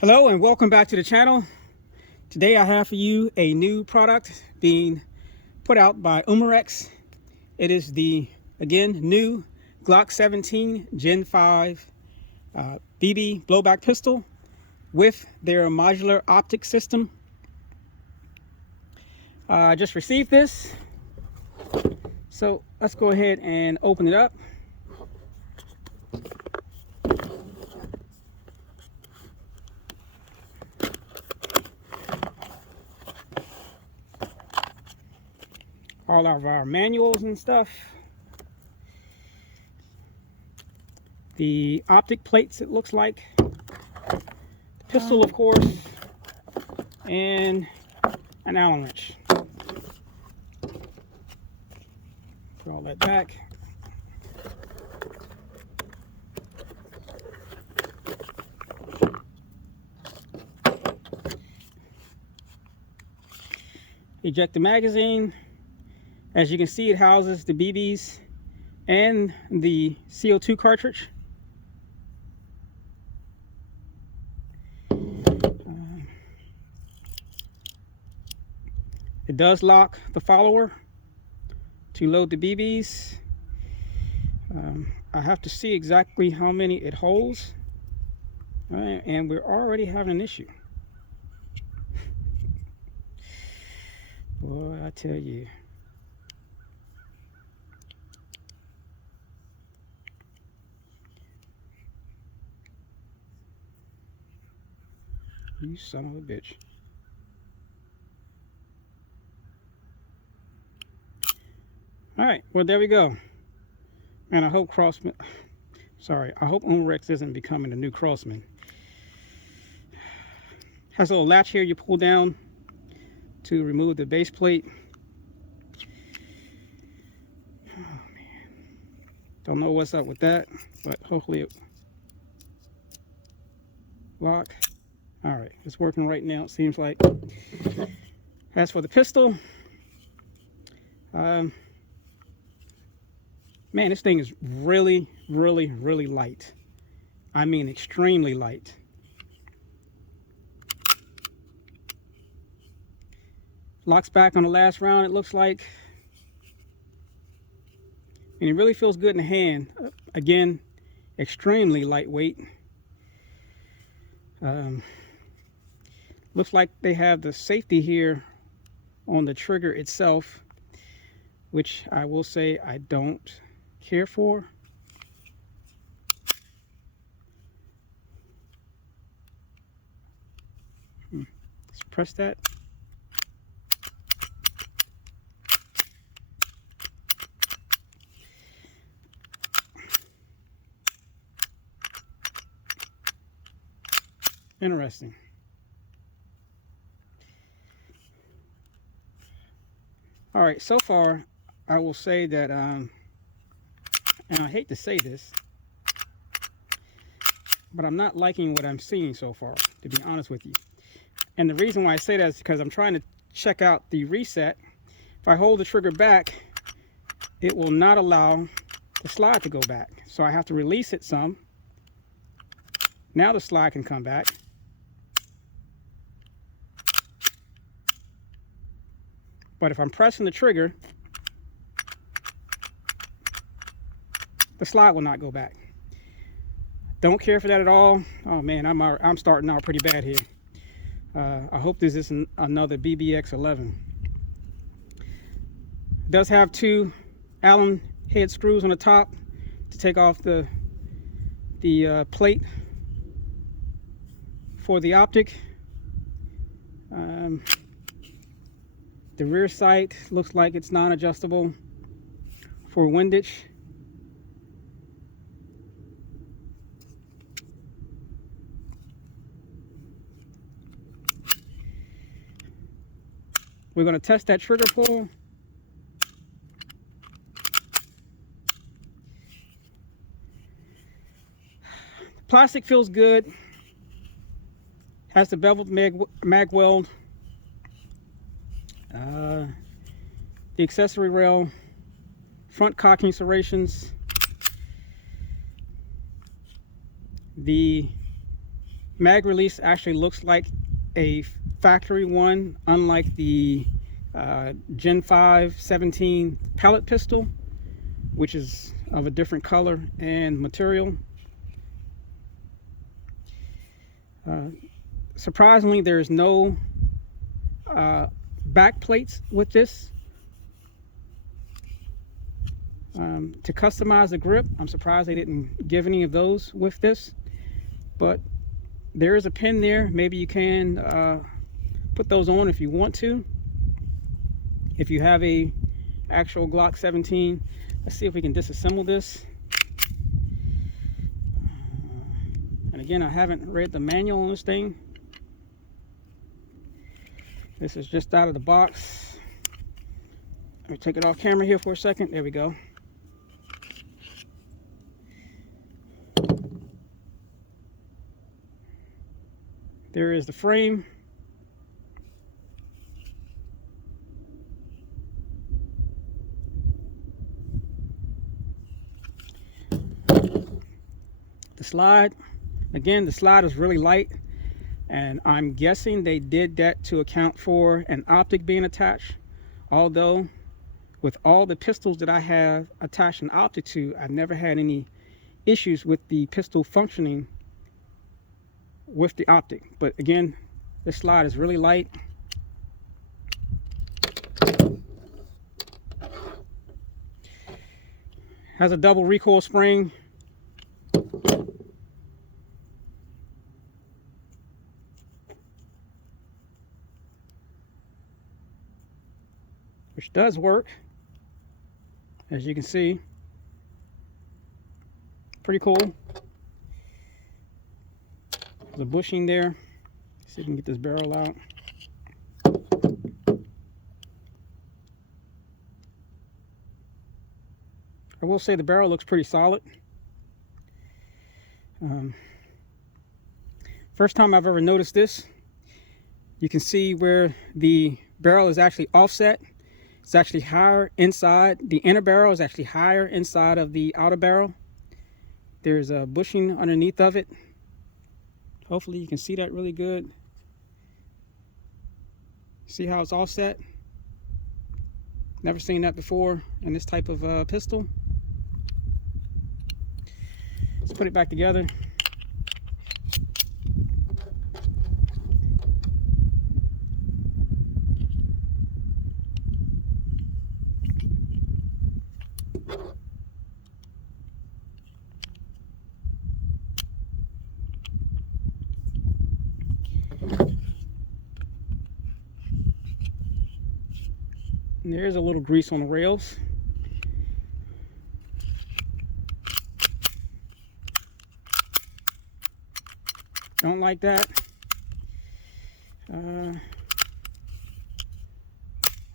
Hello and welcome back to the channel. Today I have for you a new product being put out by Umarex. It is the, again, new Glock 17 Gen 5 BB blowback pistol with their modular optic system. I just received this, so let's go ahead and open it up. All of our manuals and stuff. The optic plates, it looks like. The pistol, of course. And an Allen wrench. Put all that back. Eject the magazine. As you can see, it houses the BBs and the CO2 cartridge. It does lock the follower to load the BBs. I have to see exactly how many it holds. And we're already having an issue. Boy, I tell you. You son of a bitch. Alright, well there we go. And I hope I hope Umarex isn't becoming the new Crossman. Has a little latch here you pull down to remove the base plate. Oh man. Don't know what's up with that, but hopefully it lock. Alright, it's working right now, it seems like. As for the pistol, man, this thing is really light. I mean extremely light. Locks back on the last round, it looks like. And it really feels good in the hand. Again, extremely lightweight. Looks like they have the safety here on the trigger itself, which I will say I don't care for. Let's press that. Interesting. All right, so far I will say that and I hate to say this, but I'm not liking what I'm seeing so far, to be honest with you. And the reason why I say that is because I'm trying to check out the reset. If I hold the trigger back, it will not allow the slide to go back. So I have to release it some. Now the slide can come back. But if I'm pressing the trigger, the slide will not go back. Don't care for that at all. Oh man, I'm starting out pretty bad here. I hope this isn't another BBX11. It does have two Allen head screws on the top to take off the plate for the optic. The rear sight looks like it's non-adjustable for windage. We're going to test that trigger pull. The plastic feels good. Has the beveled mag weld. The accessory rail, front cocking serrations, the mag release actually looks like a factory one, unlike the Gen 5 17 pellet pistol, which is of a different color and material. Surprisingly, there's no back plates with this. To customize the grip, I'm surprised they didn't give any of those with this, but there is a pin there. Maybe you can put those on if you want to, if you have a actual Glock 17. Let's see if we can disassemble this. And again, I haven't read the manual on this thing. This is just out of the box. Let me take it off camera here for a second. There we go. There is the frame. The slide. Again, the slide is really light, and I'm guessing they did that to account for an optic being attached. Although, with all the pistols that I have attached an optic to, I've never had any issues with the pistol functioning with the optic. But again, this slide is really light. Has a double recoil spring. Which does work, as you can see. Pretty cool. There's a bushing there. Let's see if we can get this barrel out. I will say the barrel looks pretty solid. First time I've ever noticed this. You can see where the barrel is actually offset. It's actually higher inside. The inner barrel is actually higher inside of the outer barrel. There's a bushing underneath of it. Hopefully you can see that really good. See how it's offset? Never seen that before in this type of pistol. Let's put it back together. And there's a little grease on the rails. Don't like that.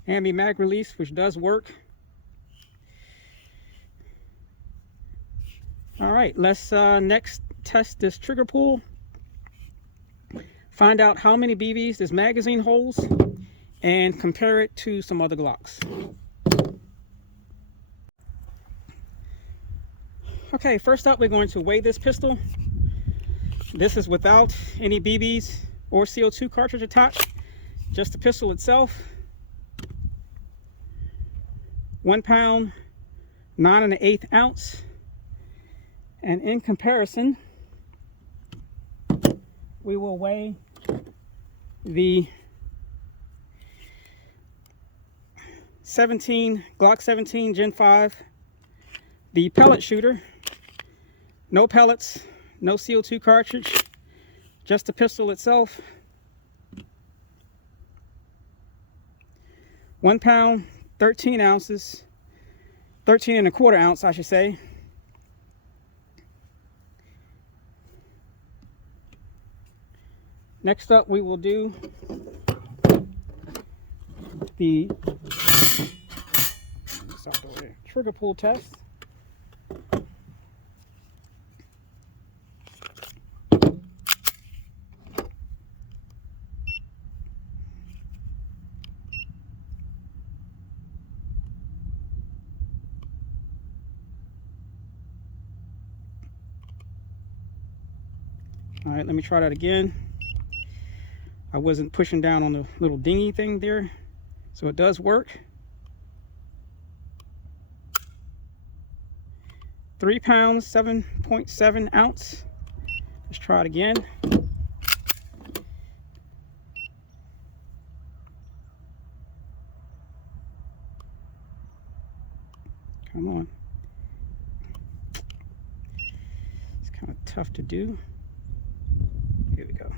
Hand mag release, which does work. All right, let's next test this trigger pull. Find out how many BBs this magazine holds and compare it to some other Glocks. Okay, first up, we're going to weigh this pistol. This is without any BBs or CO2 cartridge attached, just the pistol itself. 1 pound, 9 1/8 ounce. And in comparison, we will weigh the Glock 17 Gen 5, the pellet shooter. No pellets, no CO2 cartridge, just the pistol itself. 1 pound, 13 ounces, 13 1/4 ounce, I should say. Next up, we will do the trigger pull test. All right, let me try that again. I wasn't pushing down on the little dingy thing there, so it does work. 3 pounds, 7.7 ounce. Let's try it again. Come on. It's kind of tough to do. Here we go.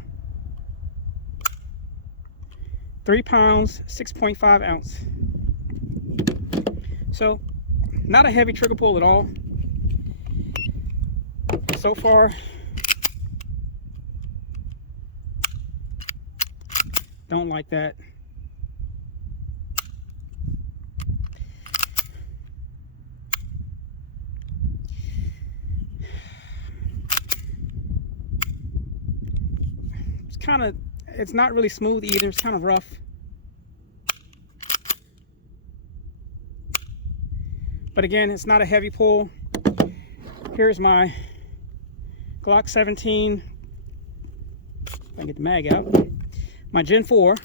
3 pounds, 6.5 ounce. So, not a heavy trigger pull at all. So far, don't like that. It's not really smooth either. It's kind of rough. But again, it's not a heavy pull. Here's my Glock 17. If I can get the mag out. My Gen 4.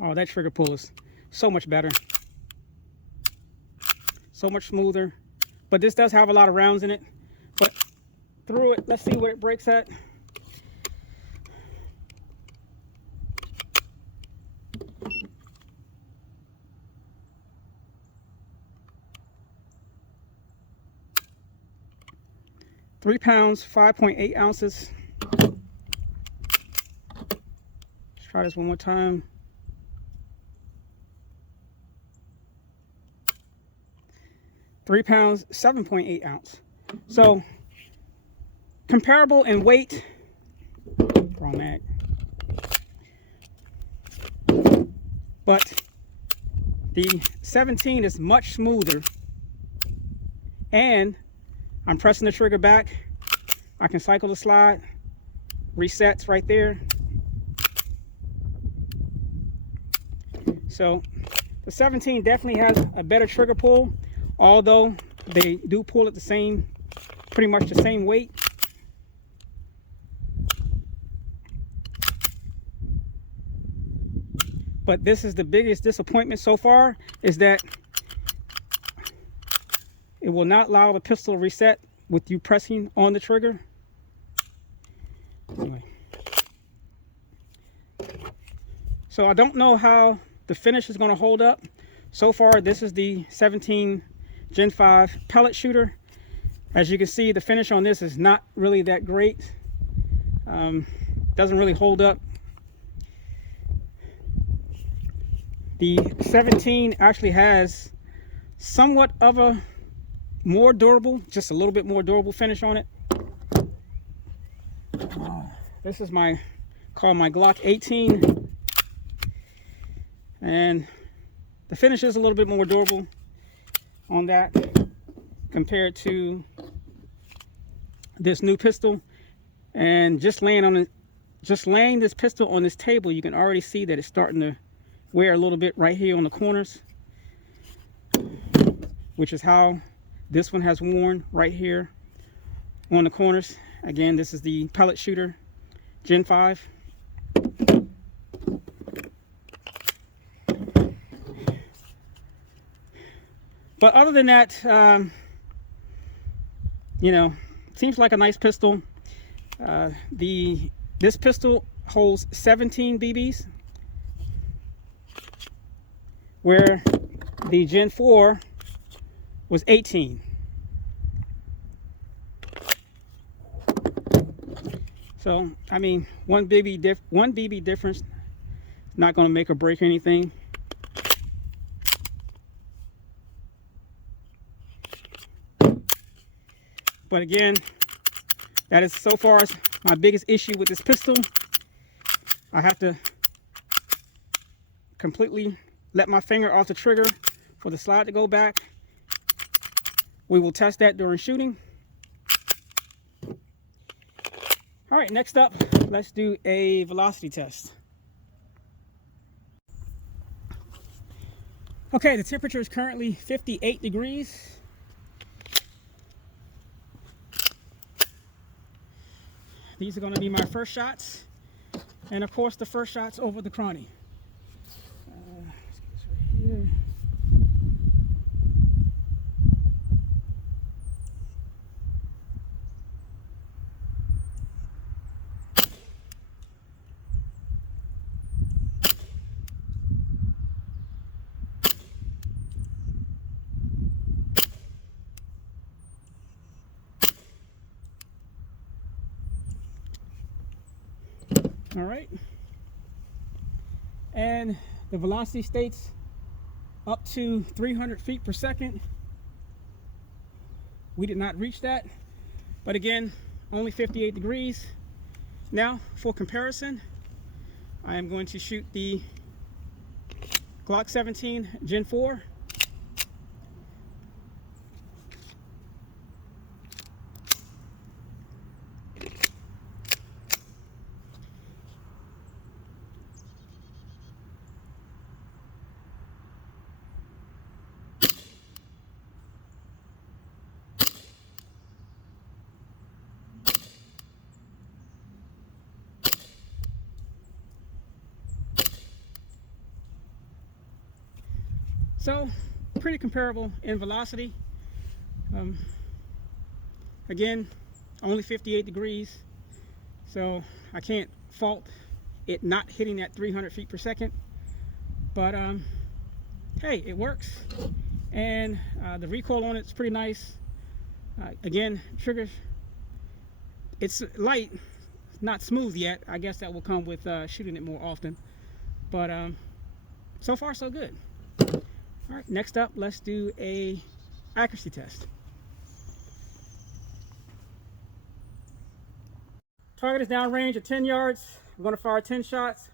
Oh, that trigger pull is so much better. So much smoother. But this does have a lot of rounds in it. But through it, let's see what it breaks at. Three pounds, 5.8 ounces. Let's try this one more time. Three pounds, 7.8 ounce. So comparable in weight. Wrong mag. But the 17 is much smoother, and I'm pressing the trigger back. I can cycle the slide. Resets right there. So the 17 definitely has a better trigger pull, although they do pull at the same, pretty much the same weight. But this is the biggest disappointment so far, is that it will not allow the pistol to reset with you pressing on the trigger. Anyway. So I don't know how the finish is going to hold up. So far, this is the 17 Gen 5 pellet shooter. As you can see, the finish on this is not really that great. Doesn't really hold up. The 17 actually has somewhat of a more durable, just a little bit more durable finish on it. This is my Glock 18, and the finish is a little bit more durable on that compared to this new pistol. And just laying this pistol on this table, you can already see that it's starting to wear a little bit right here on the corners, which is how this one has worn right here on the corners. Again, this is the pellet shooter Gen 5. But other than that, you know, seems like a nice pistol. This pistol holds 17 BBs, where the Gen 4 was 18. So, I mean, one BB difference is not going to make or break anything. But again, that is so far my biggest issue with this pistol. I have to completely let my finger off the trigger for the slide to go back. We will test that during shooting. All right, next up, let's do a velocity test. Okay, the temperature is currently 58 degrees. These are going to be my first shots, and of course the first shots over the chrony. Let's get this right here. All right, and the velocity states up to 300 feet per second. We did not reach that, but again, only 58 degrees. Now, for comparison, I am going to shoot the Glock 17 Gen 4. So, pretty comparable in velocity. Again, only 58 degrees, so I can't fault it not hitting that 300 feet per second. But hey, it works, and the recoil on it's pretty nice. Again, triggers, it's light, not smooth yet. I guess that will come with shooting it more often. But so far so good. All right, next up, let's do a accuracy test. Target is downrange at 10 yards. I'm going to fire 10 shots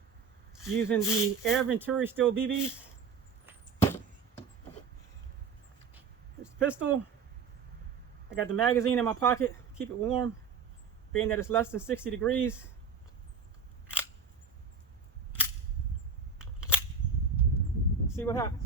using the Air Venturi Steel BBs. It's the pistol. I got the magazine in my pocket, keep it warm, being that it's less than 60 degrees. Let's see what happens.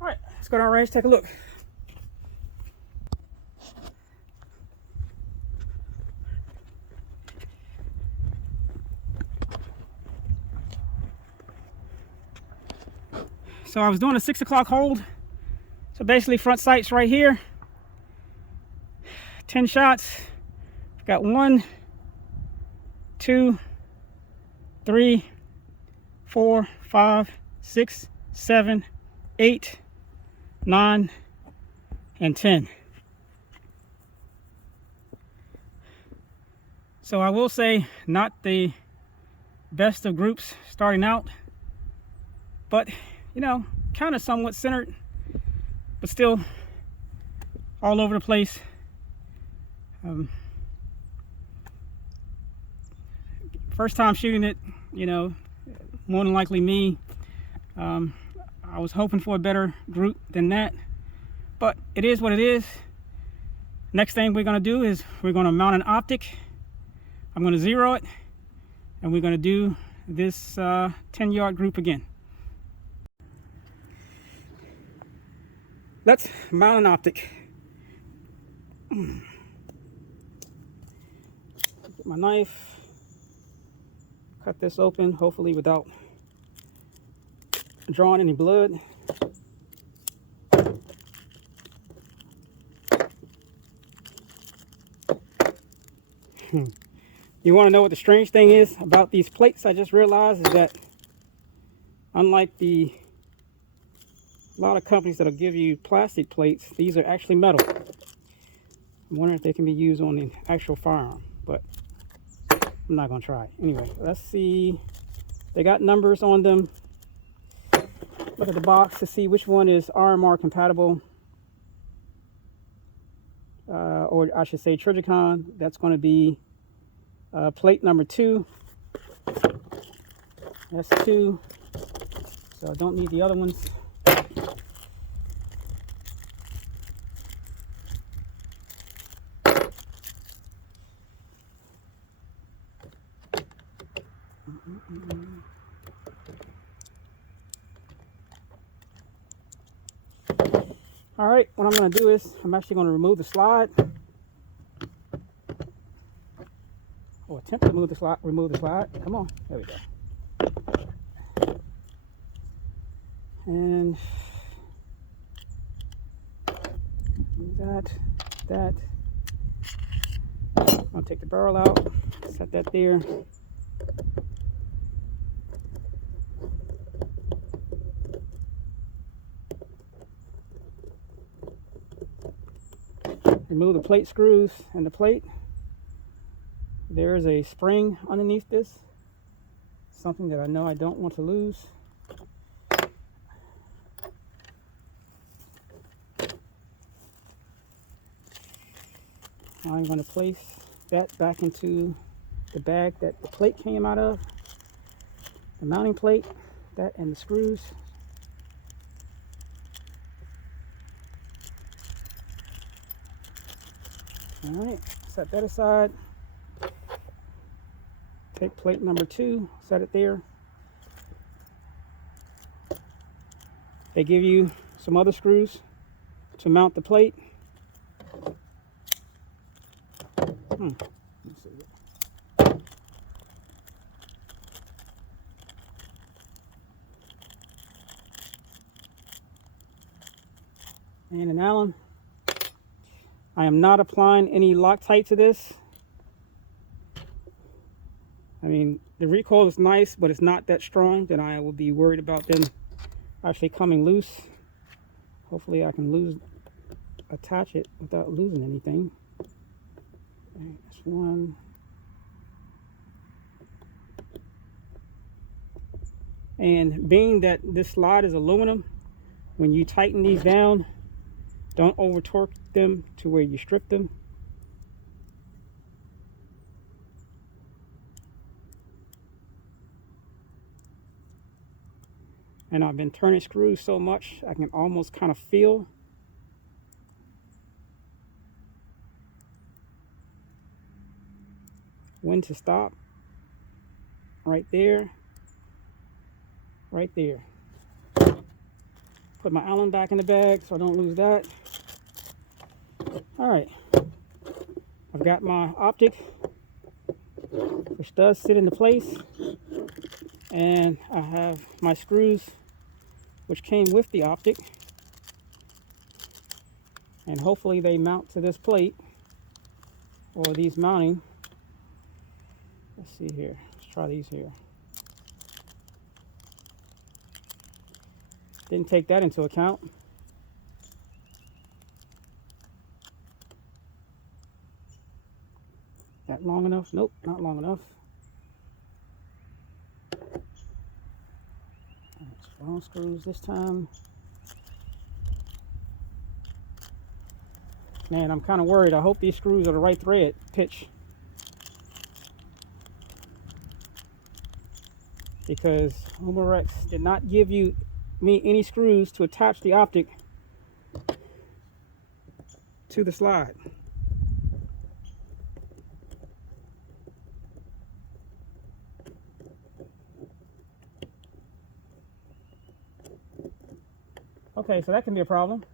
All right, let's go down range, take a look. So I was doing a 6 o'clock hold. So basically front sights right here. 10 shots. Got 1, 2, 3, 4, 5, 6, 7, 8, 9, and 10. So I will say, not the best of groups starting out, but you know, kind of somewhat centered, but still all over the place. First time shooting it, you know, more than likely me. I was hoping for a better group than that, but it is what it is. Next thing we're going to do is we're going to mount an optic. I'm going to zero it, and we're going to do this 10-yard group again. Let's mount an optic. Get my knife, cut this open, hopefully without drawing any blood. You want to know what the strange thing is about these plates? I just realized is that unlike a lot of companies that'll give you plastic plates, these are actually metal. I'm wondering if they can be used on the actual firearm, but I'm not going to try. Anyway, let's see. They got numbers on them. Look at the box to see which one is RMR compatible. Or I should say Trigicon. That's going to be plate number 2. That's 2. So I don't need the other ones. All right, what I'm going to do is I'm actually going to remove the slide. Or attempt to remove the slide. Come on, there we go. And that. I'll take the barrel out, set that there. Remove the plate screws and the plate. There is a spring underneath this, something that I know I don't want to lose. I'm going to place that back into the bag that the plate came out of, the mounting plate, that and the screws. All right, set that aside. Take plate number 2, set it there. They give you some other screws to mount the plate. Let's see. And an Allen. I am not applying any Loctite to this. I mean, the recoil is nice, but it's not that strong that I will be worried about them actually coming loose. Hopefully I can attach it without losing anything. Right, that's one. And being that this slide is aluminum, when you tighten these down, don't over torque them to where you strip them. And I've been turning screws so much I can almost kind of feel when to stop. Right there, right there. Put my Allen back in the bag so I don't lose that. All right, I've got my Optic, which does sit into place, and I have my screws which came with the Optic, and hopefully they mount to this plate or these mounting. Let's see here, let's try these here. Didn't take that into account. That long enough? Nope, not long enough. Strong screws this time. Man, I'm kind of worried. I hope these screws are the right thread pitch, because Umarex did not give me any screws to attach the Optic to the slide. Okay, so that can be a problem.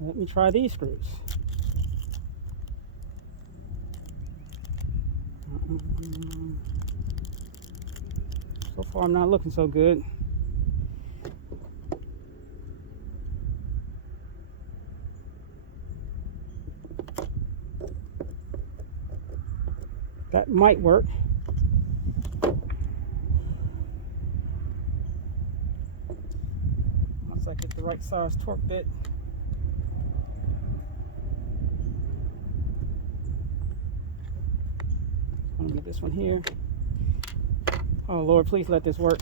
let me try these screws. So far I'm not looking so good. That might work. Once I get the right size torque bit. I'm gonna get this one here. Oh Lord, please let this work.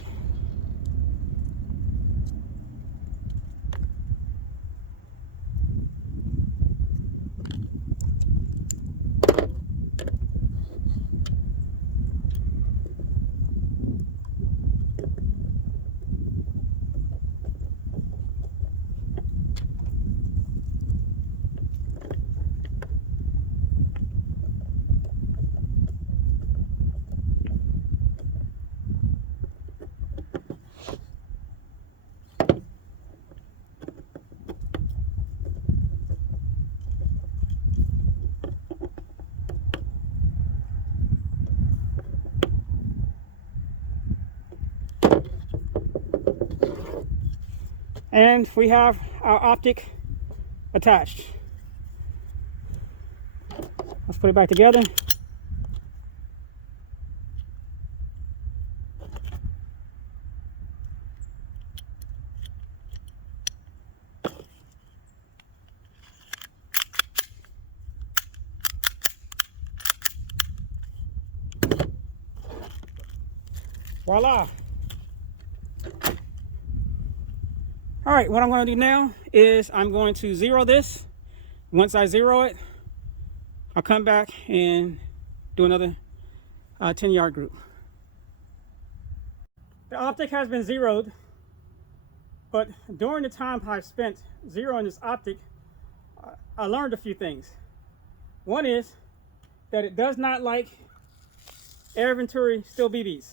And we have our optic attached. Let's put it back together. Voila. All right, what I'm going to do now is I'm going to zero this. Once I zero it, I'll come back and do another 10-yard group. The optic has been zeroed, but during the time I've spent zeroing this optic, I learned a few things. One is that it does not like air venturi steel BBs.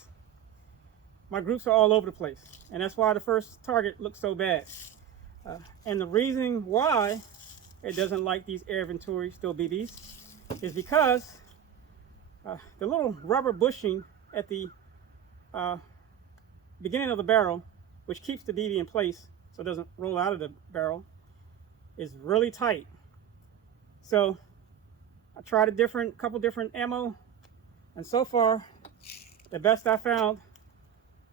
My groups are all over the place, and that's why the first target looks so bad. And the reason why it doesn't like these air venturi steel BBs is because the little rubber bushing at the beginning of the barrel, which keeps the BB in place so it doesn't roll out of the barrel, is really tight. So I tried a couple different ammo, and so far the best I found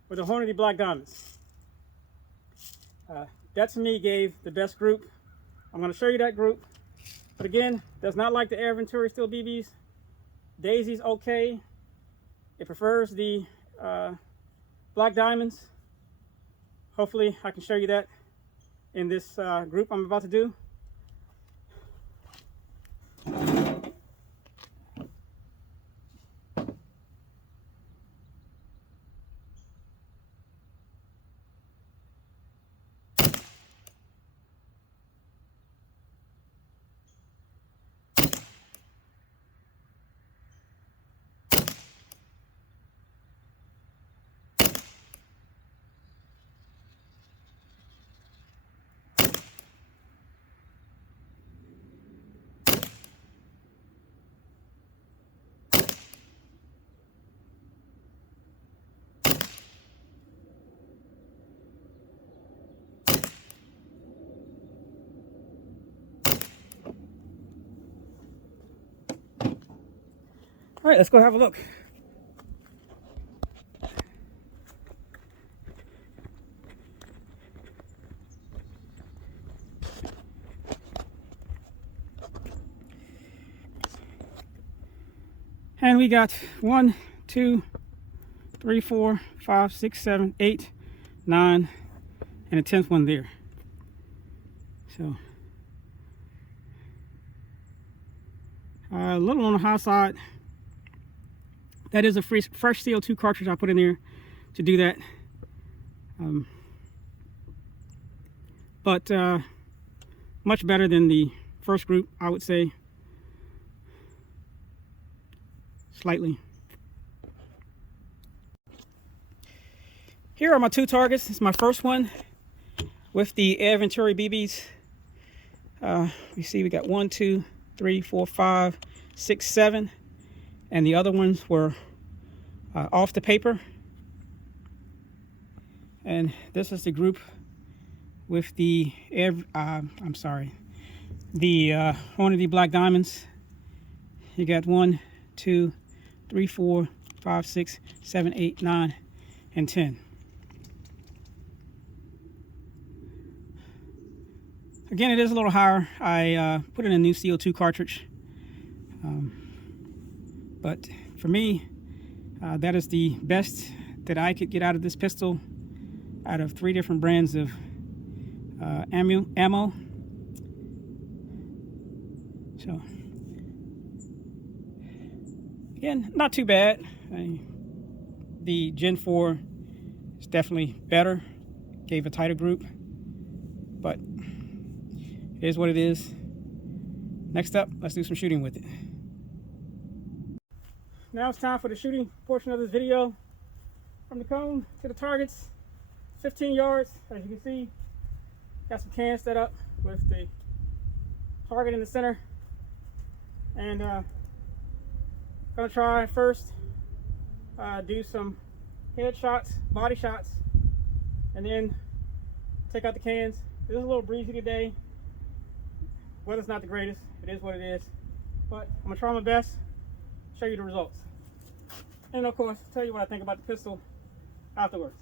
were the Hornady Black Diamonds. That to me gave the best group. I'm going to show you that group, but again, does not like the air venturi steel BBs. Daisy's okay. It prefers the Black Diamonds. Hopefully I can show you that in this group I'm about to do. All right, let's go have a look. And we got 1, 2, 3, 4, 5, 6, 7, 8, 9, and a 10th one there. So a little on the high side. That is a fresh CO2 cartridge I put in there to do that. But much better than the first group, I would say. Slightly. Here are my two targets. It's my first one with the air venturi BBs. You see we got 1, 2, 3, 4, 5, 6, 7, and the other ones were off the paper. And this is the group with the I'm sorry, the one of the black diamonds. You got 1, 2, 3, 4, 5, 6, 7, 8, 9, and 10. Again, it is a little higher. I put in a new CO2 cartridge, but for me, that is the best that I could get out of this pistol, out of 3 different brands of ammo. So again, not too bad. The Gen 4 is definitely better, gave a tighter group, but it is what it is. Next up, let's do some shooting with it. Now it's time for the shooting portion of this video. From the cone to the targets, 15 yards, as you can see. Got some cans set up with the target in the center. And gonna try first, do some head shots, body shots, and then take out the cans. It is a little breezy today. Weather's not the greatest. It is what it is. But I'm gonna try my best, show you the results. And of course, tell you what I think about the pistol afterwards.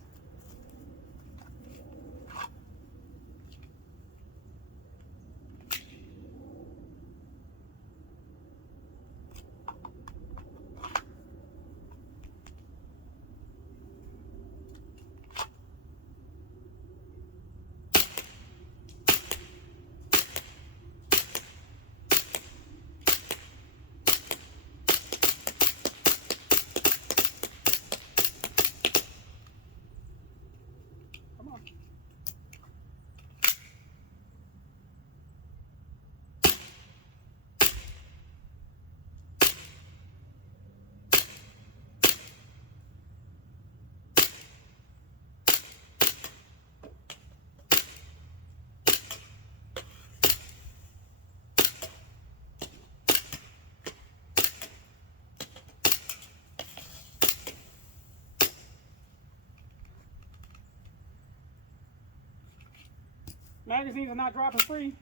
Magazines are not dropping free.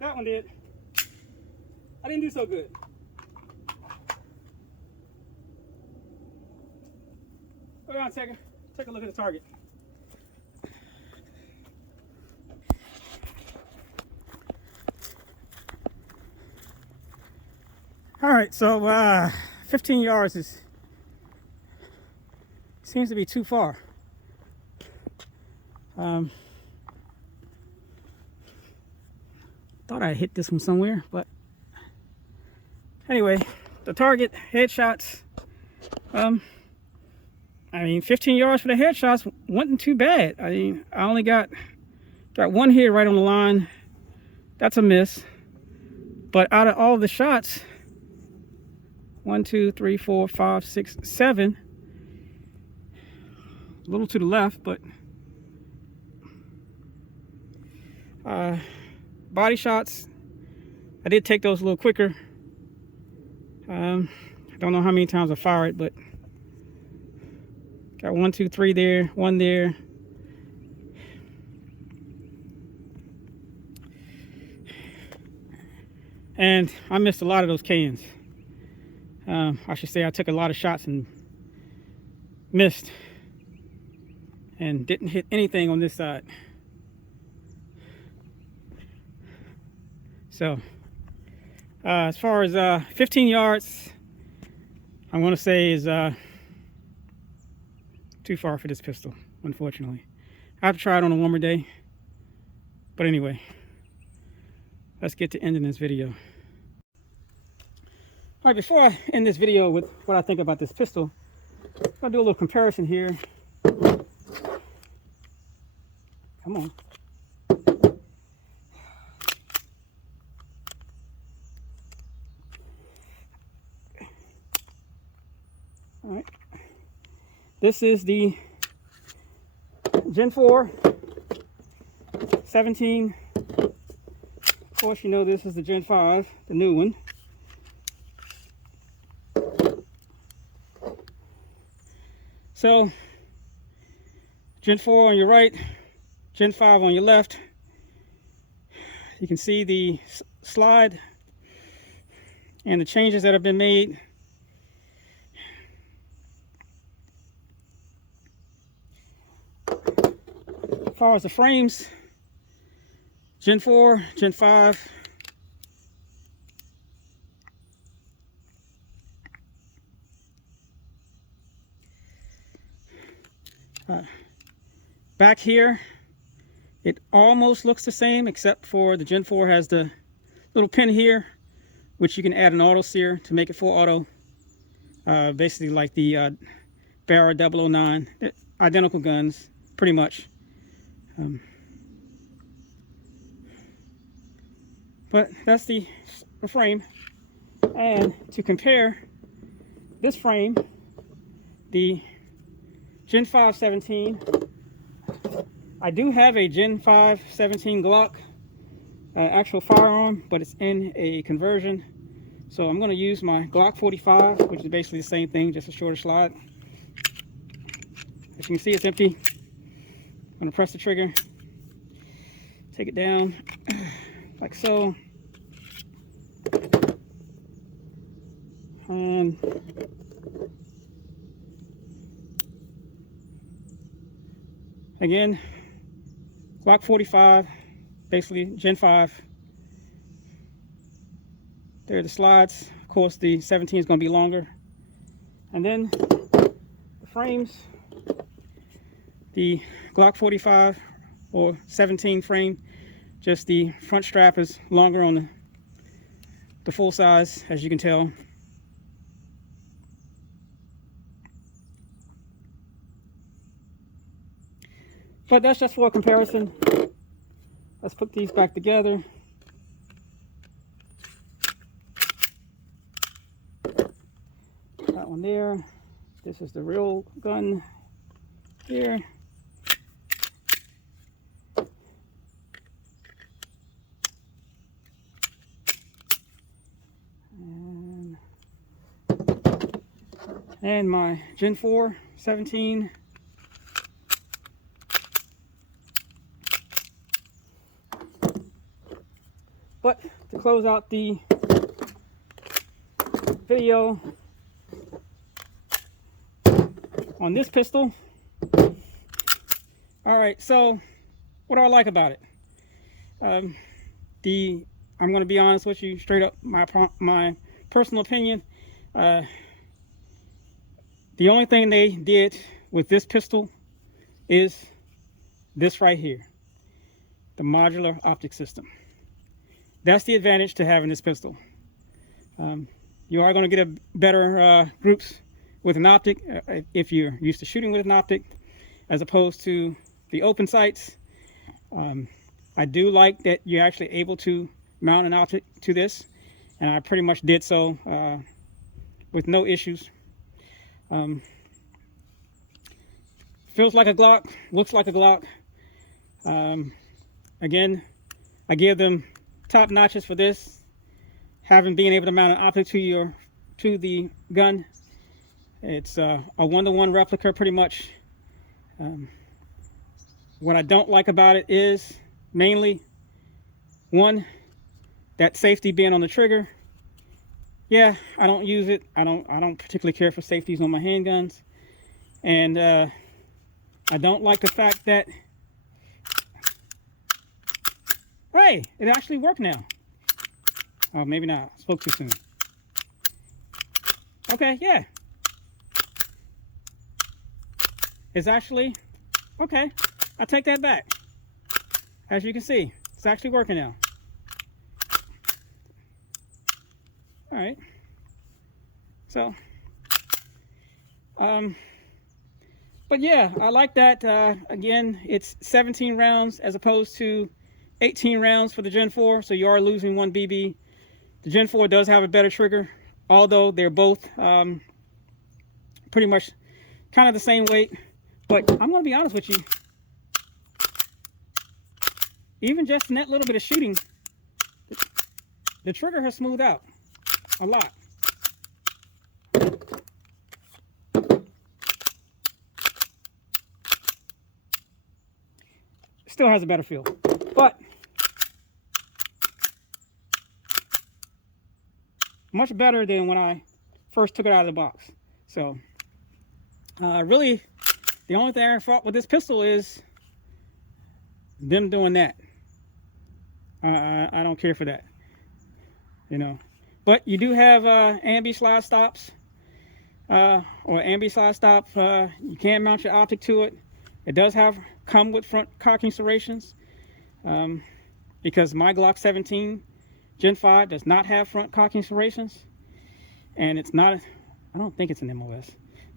That one did. I didn't do so good. Go down and take a look at the target. All right, so 15 yards seems to be too far. Thought I hit this one somewhere, but anyway, the target headshots. I mean, 15 yards for the headshots wasn't too bad. I mean, I only got one hit right on the line. That's a miss. But out of all the shots, 1, 2, 3, 4, 5, 6, 7. A little to the left, but body shots, I did take those a little quicker. I don't know how many times I fired, but got 1, 2, 3 there, 1 there. And I missed a lot of those cans. I should say I took a lot of shots and missed and didn't hit anything on this side. So as far as 15 yards, I want to say is too far for this pistol, unfortunately. I have to try it on a warmer day. But anyway, let's get to ending this video. All right, before I end this video with what I think about this pistol, I'll do a little comparison here. Come on. All right. This is the Gen 4 17. Of course, you know this is the Gen 5, the new one. So, Gen 4 on your right, Gen 5 on your left. You can see the slide and the changes that have been made. As far as the frames, Gen 4, Gen 5. Back here, it almost looks the same, except for the Gen 4 has the little pin here, which you can add an auto sear to make it full auto. Basically like the Barra 009, identical guns, pretty much. But that's the frame. And to compare this frame, the Gen 5 17, I do have a Gen 5 17 Glock actual firearm, but it's in a conversion. So I'm going to use my Glock 45, which is basically the same thing, just a shorter slide. As you can see, it's empty. I'm going to press the trigger, take it down like so. And again, Glock 45, basically Gen 5. There are the slides. Of course, the 17 is going to be longer. And then the frames, the Glock 45 or 17 frame, just the front strap is longer on the full size, as you can tell. But that's just for a comparison. Let's put these back together. That one there. This is the real gun here. And my Gen 4 17. But to close out the video on this pistol, all right, so what do I like about it? I'm going to be honest with you, straight up, my personal opinion. The only thing they did with this pistol is this right here, the modular optic system. That's the advantage to having this pistol. You are going to get a better groups with an optic if you're used to shooting with an optic, as opposed to the open sights. I do like that you're actually able to mount an optic to this, and I pretty much did so with no issues. Feels like a Glock, looks like a Glock. Again, I give them top notches for this, having been able to mount an optic to the gun. It's a one-to-one replica, pretty much. What I don't like about it is mainly one, that safety being on the trigger. Yeah, I don't use it. I don't particularly care for safeties on my handguns, and I don't like the fact that, hey, it actually worked now. Oh, maybe not. I spoke too soon. Okay, yeah. It's actually, okay, I take that back. As you can see, it's actually working now. All right. So, but yeah, I like that. Again, it's 17 rounds as opposed to 18 rounds for the Gen 4, so you are losing 1 BB. The Gen 4 does have a better trigger, although they're both pretty much kind of the same weight. But I'm going to be honest with you, even just in that little bit of shooting, the trigger has smoothed out a lot. Still has a better feel, but much better than when I first took it out of the box. So really, the only thing I fought with this pistol is them doing that. I don't care for that, you know. But you do have ambi slide stops, or ambi slide stop. You can mount your optic to it. It does come with front cocking serrations, because my Glock 17 Gen 5 does not have front cocking serrations, and it's not. I don't think it's an MOS,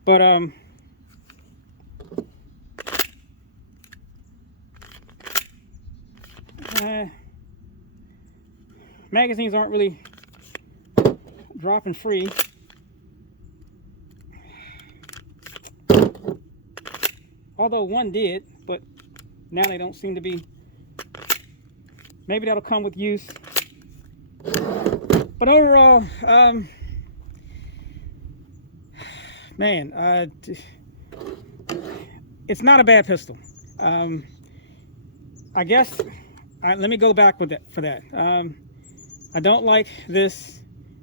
but magazines aren't really dropping free. Although one did, but now they don't seem to be. Maybe that'll come with use. But overall, man, it's not a bad pistol. I guess, let me go back with that for that. I don't like this,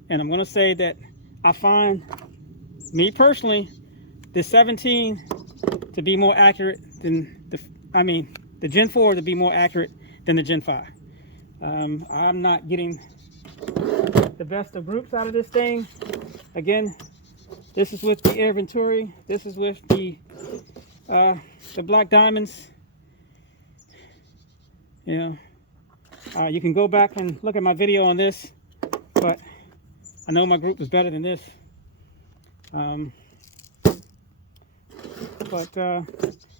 and I'm going to say that I find, me personally, the 17 to be more accurate than the Gen 4 to be more accurate than the Gen 5. I'm not getting the best of groups out of this thing. Again, this is with the Air Venturi. This is with the Black Diamonds. You know, you can go back and look at my video on this, but I know my group was better than this.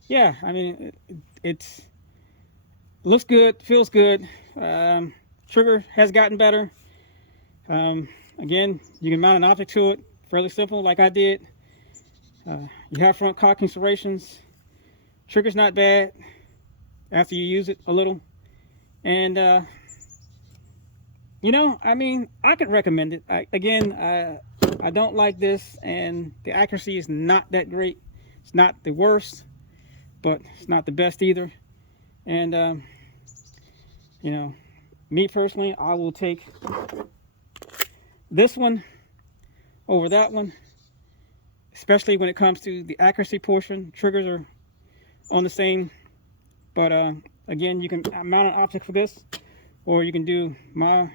Yeah, I mean, it looks good, feels good. Trigger has gotten better. Again, you can mount an optic to it, fairly simple, like I did. You have front cocking serrations. Trigger's not bad after you use it a little. And, you know, I mean, I could recommend it. I don't like this, and the accuracy is not that great. It's not the worst, but it's not the best either. And, you know, me personally, I will take this one over that one, especially when it comes to the accuracy portion. Triggers are on the same, but again, you can mount an optic for this, or you can do my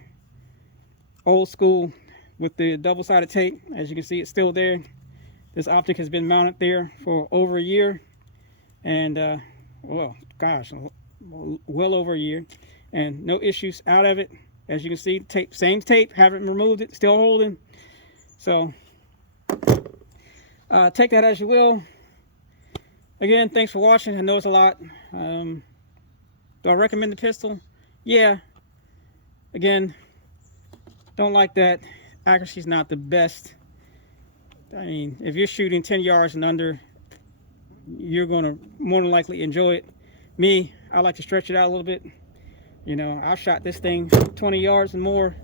old school with the double-sided tape. As you can see, it's still there. This optic has been mounted there for over a year, and well, gosh, well over a year, and no issues out of it. As you can see, tape, same tape, haven't removed it, still holding. So take that as you will. Again, thanks for watching. I know it's a lot. Do I recommend the pistol? Yeah. Again, don't like that. Accuracy is not the best. I mean, if you're shooting 10 yards and under, you're going to more than likely enjoy it. Me, I like to stretch it out a little bit. You know, I've shot this thing 20 yards and more.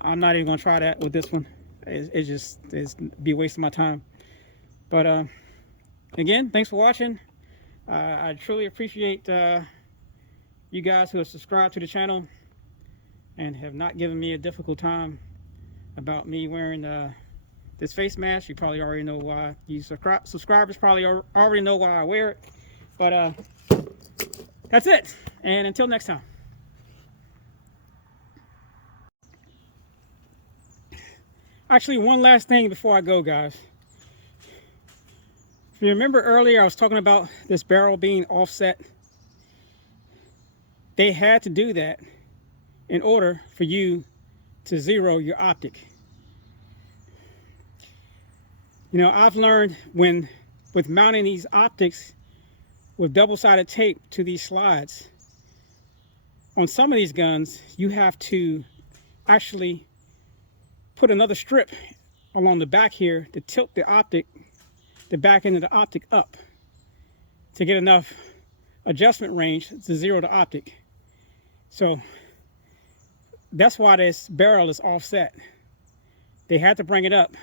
I'm not even going to try that with this one. It's be wasting my time. But again, thanks for watching. I truly appreciate you guys who have subscribed to the channel and have not given me a difficult time about me wearing this face mask. You probably already know why. You subscribers probably already know why I wear it. But that's it. And until next time. Actually, one last thing before I go, guys. If you remember earlier, I was talking about this barrel being offset. They had to do that in order for you to zero your optic. You know, I've learned with mounting these optics with double-sided tape to these slides, on some of these guns, you have to actually put another strip along the back here to tilt the optic, the back end of the optic up to get enough adjustment range to zero the optic. So that's why this barrel is offset. They had to bring it up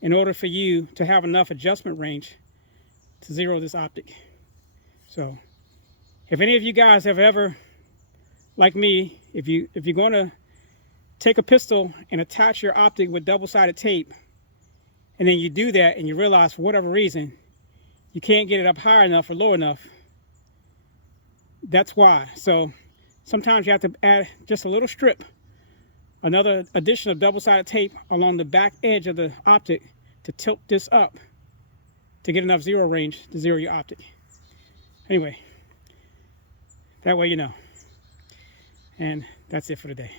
in order for you to have enough adjustment range to zero this optic. So if any of you guys have ever, like me, if you're going to take a pistol and attach your optic with double-sided tape, and then you do that and you realize for whatever reason you can't get it up high enough or low enough, that's why. So sometimes you have to add just a little strip, another addition of double-sided tape along the back edge of the optic to tilt this up to get enough zero range to zero your optic. Anyway, that way you know. And that's it for today.